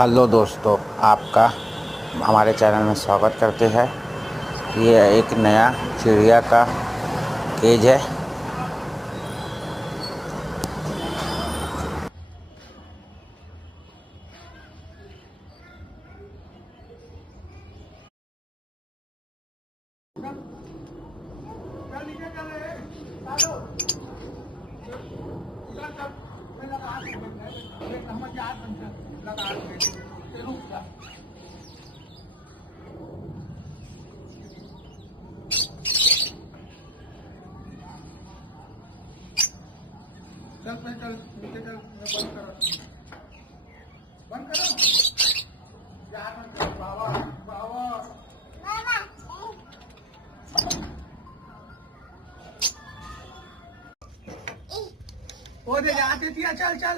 Hello दोस्तों, आपका हमारे चैनल में स्वागत करते हैं। ये एक नया चिड़िया का केज है। चल चल नीचे चल, बंद करो बंद करो यार, बाबा बाबा वो दे आते थी। चल चल